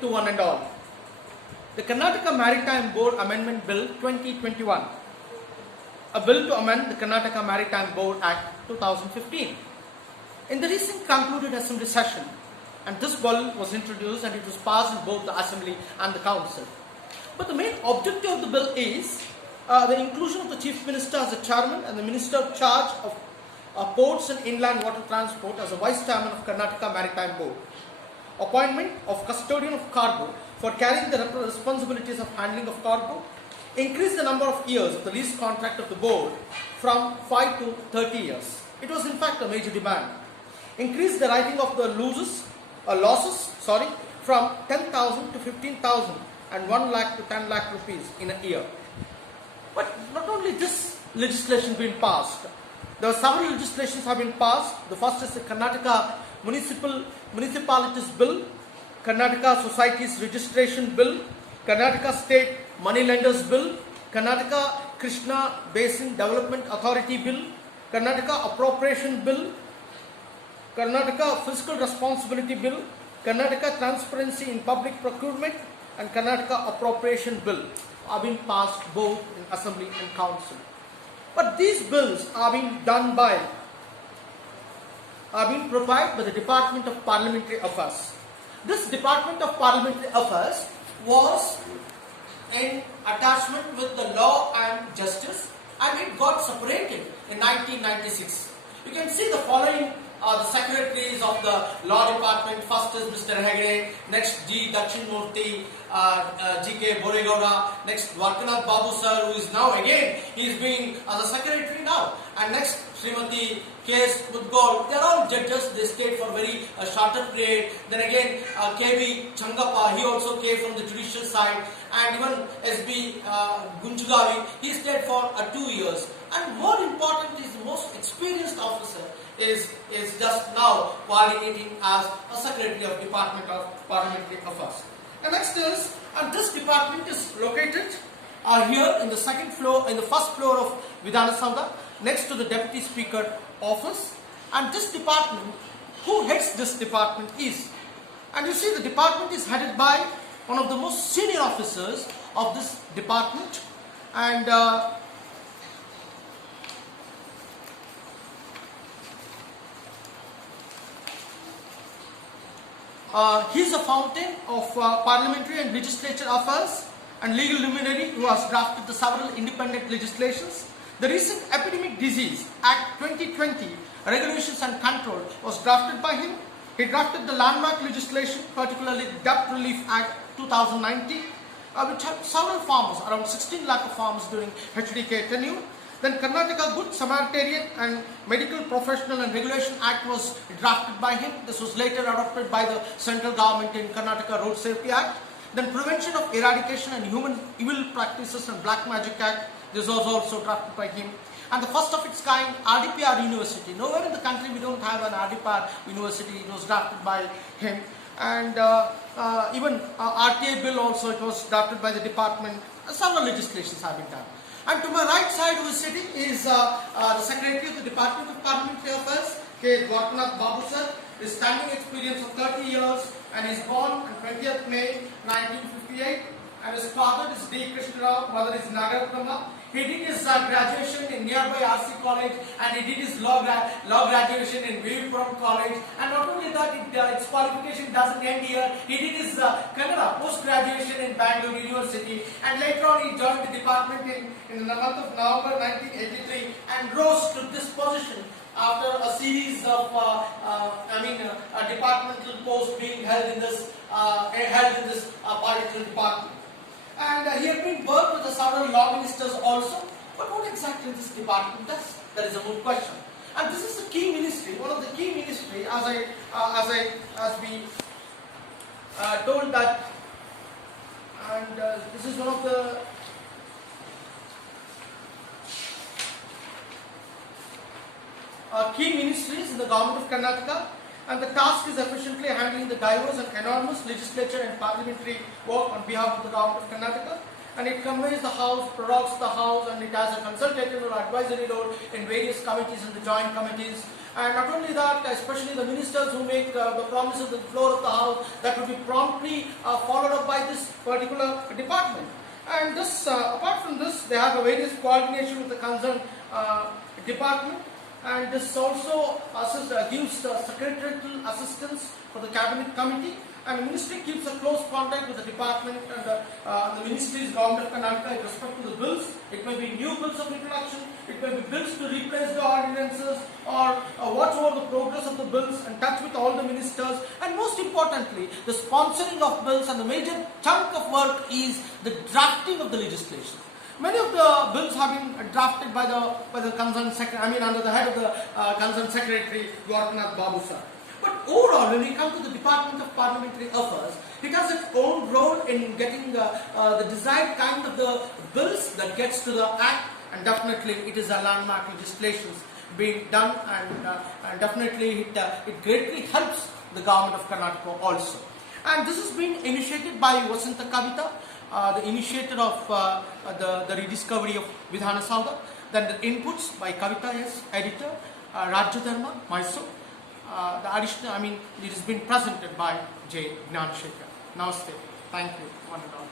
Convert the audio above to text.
to one and all. The Karnataka Maritime Board Amendment Bill 2021, a bill to amend the Karnataka Maritime Board Act 2015. In the recent concluded Assembly session, and this bill was introduced and it was passed in both the Assembly and the Council. But the main objective of the bill is the inclusion of the Chief Minister as the Chairman and the Minister in charge of Ports and Inland Water Transport as the Vice Chairman of Karnataka Maritime Board. Appointment of Custodian of Cargo for carrying the responsibilities of handling of cargo. Increase the number of years of the lease contract of the board from 5 to 30 years. It was in fact a major demand. Increase the writing of the losses from 10,000 to 15,000 and 1 lakh to 10 lakh rupees in a year. But not only this legislation being passed, there are several legislations have been passed. The first is the Karnataka Municipalities Bill, Karnataka Societies Registration Bill, Karnataka State Money Lenders Bill, Karnataka Krishna Basin Development Authority Bill, Karnataka Appropriation Bill, Karnataka Fiscal Responsibility Bill, Karnataka Transparency in Public Procurement, and Karnataka Appropriation Bill are being passed both in Assembly and Council. But these bills are being provided by the Department of Parliamentary Affairs. This Department of Parliamentary Affairs was in attachment with the Law and Justice, and it got separated in 1996. You can see the following the secretaries of the Law Department. First is Mr. Hegde, next G. Dakshinmurthy, G.K. Boregowda, next Varkanath Babu sir, who is now again, he is being as a secretary now, and next Srimati K.S. Mudgol. They are all judges, they stayed for very shorter period. Then again K.B. Changappa, he also came from the judicial side, and even S.B. Gunjugavi, he stayed for 2 years. And more important is the most experienced officer is just now coordinating as a secretary of Department of Parliamentary Affairs. And next is, and this department is located here in the second floor, in the first floor of Vidhana Soudha, next to the Deputy Speaker office. And this department, who heads this department is, and you see the department is headed by one of the most senior officers of this department, and he is a fountain of parliamentary and legislature affairs and legal luminary who has drafted the several independent legislations. The recent Epidemic Disease Act 2020 Regulations and Control was drafted by him. He drafted the landmark legislation, particularly the Debt Relief Act 2019, which had several farmers, around 16 lakh of farmers during HDK tenure. Then Karnataka Good Samaritan and Medical Professional and Regulation Act was drafted by him. This was later adopted by the central government in Karnataka Road Safety Act. Then Prevention of Eradication and Human Evil Practices and Black Magic Act, this was also drafted by him. And the first of its kind, RDPR University. Nowhere in the country we don't have an RDPR University. It was drafted by him. And even RTA bill also, it was drafted by the department. Several legislations have been done. And to my right side who is sitting is the Secretary of the Department of Parliamentary Affairs, K. Varkanath Babu sir. His standing experience of 30 years, and he is born on 20th May 1958. And his father is D. Krishna Rao, mother is Nagaratnama. He did his graduation in nearby RC College, and he did his law graduation in Vivipuram College. And not only that, its qualification doesn't end here. He did his Kannada post-graduation in Bangalore University, and later on he joined the department in the month of November 1983 and rose to this position after a series of departmental posts being held in this particular department. And he had been worked with the several law ministers also. But what exactly this department does? That is a good question. And this is a key ministry, one of the key ministry, as we told that. And this is one of the key ministries in the government of Karnataka. And the task is efficiently handling the diverse and enormous legislature and parliamentary work on behalf of the government of Karnataka. and it conveys the House, prorogues the House, and it has a consultative or advisory role in various committees and the joint committees. And not only that, especially the ministers who make the promises on the floor of the House, that will be promptly followed up by this particular department. And this, apart from this, they have a various coordination with the concerned department, and this also gives secretarial assistance for the cabinet committee. And the ministry keeps a close contact with the department and the ministry's government of Karnataka with respect to the bills. It may be new bills of introduction, it may be bills to replace the ordinances, or watch over the progress of the bills and touch with all the ministers. And most importantly, the sponsoring of bills, and the major chunk of work is the drafting of the legislation. Many of the bills have been drafted by the concerned secretary, under the head of the concerned secretary, Dwarkanath Babu sir. But overall, when we come to the Department of Parliamentary Affairs, it has its own role in getting the desired kind of the bills that gets to the Act, and definitely it is a landmark legislation being done, and definitely it greatly helps the government of Karnataka also. And this has been initiated by Vasanta Kavita, the initiator of the rediscovery of Vidhana Saudha, then the inputs by Kavita S, editor, Rajya Dharma, myself. The additional, it has been presented by J. Gnanashekar. Namaste. Thank you, one and all.